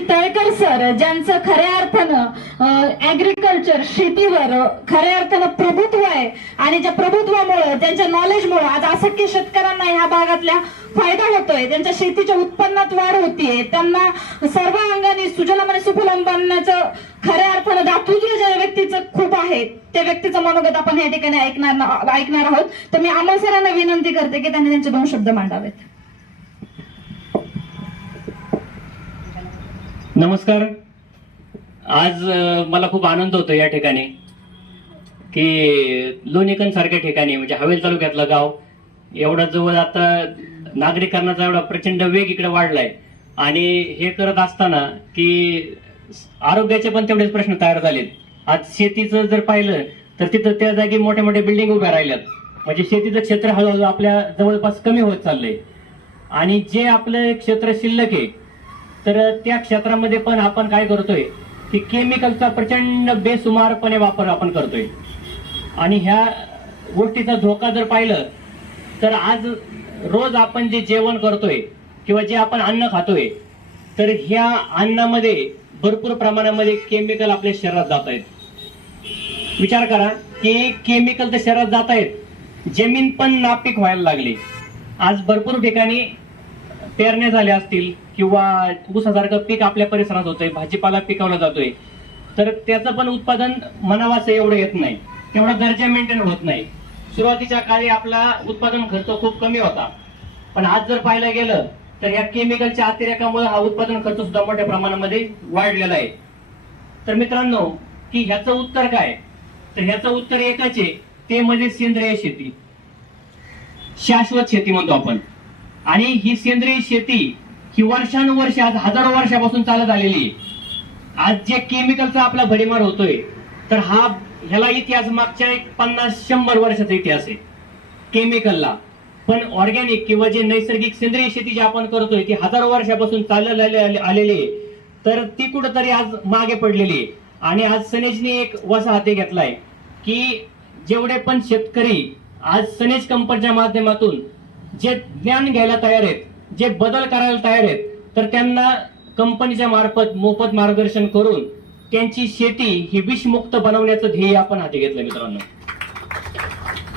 Talkar sir ज्यांचं खऱ्या अर्थानं ऍग्रिकल्चर शेतीवर खऱ्या अर्थानं प्रभुत्व आहे आणि ज्या प्रभुत्वामुळे त्यांच्या नॉलेजमुळे आज असंख्य शेतकऱ्यांना ह्या भागातल्या फायदा होतोय, त्यांच्या शेतीच्या उत्पन्नात वाढ होतीये, त्यांना सर्व अंगाने सुजलाम आणि सुफलाम बनण्याचं खऱ्या अर्थानं दातृत्व ज्या व्यक्तीचं खूप आहे त्या व्यक्तीचं मनोगत आपण या ठिकाणी ऐकणार आहोत. तर मी अमोल सरांना विनंती करते की त्यांनी त्यांचे 2 शब्द मांडावेत. नमस्कार. आज मला खूप आनंद होतो या ठिकाणी की लोणीकण सारख्या ठिकाणी म्हणजे हवेल तालुक्यातलं गाव एवढा जवळ आता नागरिकांचा एवढा प्रचंड वेग इकडे वाढलाय आणि हे करत असताना की आरोग्याचे पण तेवढेच प्रश्न तयार झालेत. आज शेतीचं जर पाहिलं तर तिथं त्या जागी मोठ्या मोठ्या बिल्डिंग उभ्या राहिल्यात, म्हणजे शेतीचं क्षेत्र हळूहळू आपल्या जवळपास कमी होत चाललंय आणि जे आपलं क्षेत्र शिल्लक आहे तर त्या क्षेत्रामध्ये पण आपण काय करतोय की केमिकलचा प्रचंड बेसुमारपणे वापर आपण करतोय आणि ह्या गोष्टीचा धोका जर पाहिलं तर आज रोज आपण जे जेवण करतोय किंवा जे आपण अन्न खातोय तर ह्या अन्नामध्ये भरपूर प्रमाणामध्ये केमिकल आपल्या शरीरात जात आहेत. विचार करा की केमिकल तर शरीरात जात आहेत, जमीन पण नापीक व्हायला लागली. आज भरपूर ठिकाणी पेरण्या झाल्या असतील किंवा ऊसासारखं पीक आपल्या परिसरात होतंय, भाजीपाला पिकवला जातोय तर त्याचं पण उत्पादन म्हणावाचं एवढं येत नाही, तेवढा दर्जा मेंटेन होत नाही. सुरुवातीच्या काळी आपला उत्पादन खर्च खूप कमी होता, पण आज जर पाहायला गेलं तर या केमिकलच्या अतिरेकामुळे हा उत्पादन खर्च सुद्धा मोठ्या प्रमाणामध्ये वाढलेला आहे. तर मित्रांनो की ह्याचं उत्तर काय, तर ह्याचं उत्तर एकच आहे, ते म्हणजे सेंद्रिय शेती, शाश्वत शेती म्हणतो आपण. आणि ही सेंद्रिय शेती ही वर्षानुवर्ष आज हजारो वर्षापासून चालत आलेली आहे. आज जे केमिकलचा आपला भडीमार होतोय तर ह्याला इतिहास मागच्या 50-100 वर्षाचा इतिहास आहे केमिकलला. पण ऑर्गॅनिक किंवा जे नैसर्गिक सेंद्रिय शेती जी आपण करतोय ती हजारो वर्षापासून चालत आलेली आहे, तर ती कुठंतरी आज मागे पडलेली आहे. आणि आज सनेजने एक वसा हाती घेतलाय की जेवढे पण शेतकरी आज सनेज कंपनीच्या माध्यमातून जे ज्ञान घ्यायला तयार आहेत, जे बदल करायला तयार आहेत, तर त्यांना कंपनीच्या मार्फत मोफत मार्गदर्शन करून त्यांची शेती ही विषमुक्त बनवण्याचं ध्येय आपण हाती घेतलं. मित्रांनो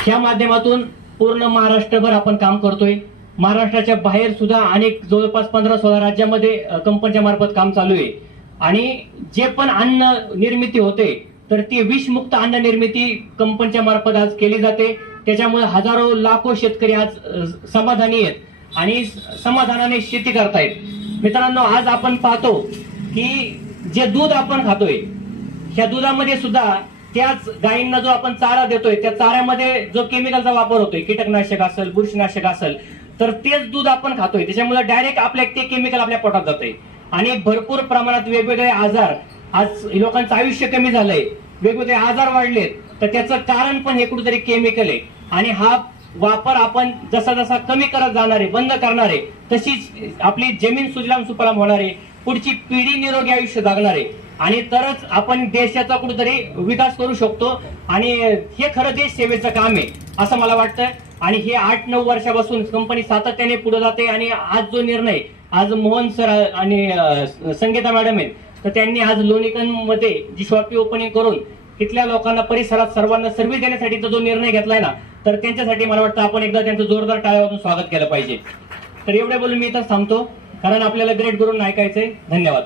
ह्या माध्यमातून पूर्ण महाराष्ट्रभर आपण काम करतोय. महाराष्ट्राच्या बाहेर सुद्धा अनेक जवळपास 15-16 राज्यामध्ये कंपनीच्या मार्फत काम चालू आहे. आणि जे पण अन्न निर्मिती होते तर ती विषमुक्त अन्न निर्मिती कंपनीच्या मार्फत आज केली जाते. त्याच्यामुळे हजारो लाखो शेतकरी आज समाधानी आहेत आणि समाधानाने शेती करतायत. मित्रांनो आज आपण पाहतो की जे दूध आपण खातोय ह्या दुधामध्ये सुद्धा त्याच गायींना जो आपण चारा देतोय त्या चाऱ्यामध्ये जो केमिकलचा वापर होतोय, कीटकनाशक असेल, बुरशीनाशक असेल, तर तेच दूध आपण खातोय. त्याच्यामुळे डायरेक्ट आपल्या ते केमिकल आपल्या पोटात जातंय आणि भरपूर प्रमाणात वेगवेगळे आजार, आज लोकांचं आयुष्य कमी झालंय, वेगवेगळे आजार वाढलेत, तर त्याचं कारण पण हे कुठेतरी केमिकल आहे. आणि हा वापर आपण जसा जसा कमी करत जाणार आहे, बंद करणार आहे, तशीच आपली जमीन सुजलाम सुफलाम होणार आहे, पुढची पिढी निरोगी आयुष्य जगणार आहे आणि तरच आपण देशाचा कुठेतरी विकास करू शकतो. आणि हे खरं देश सेवेचं काम आहे असं मला वाटतं. आणि हे 8-9 वर्षापासून कंपनी सातत्याने पुढे जाते आणि आज जो निर्णय आज मोहन सर आणि संगीता मॅडम आहेत तर त्यांनी आज लोणीकण मध्ये जी शॉपी ओपनिंग करून तिथल्या लोकांना परिसरात सर्वांना सर्व्हिस देण्यासाठीचा जो निर्णय घेतलाय ना, तर त्यांच्यासाठी मला वाटतं आपण एकदा त्यांचं जोरदार टाळ्यावरून स्वागत केलं पाहिजे. तर एवढे बोलून मी इथं थांबतो, कारण आपल्याला ग्रेट करून ऐकायचंय. धन्यवाद.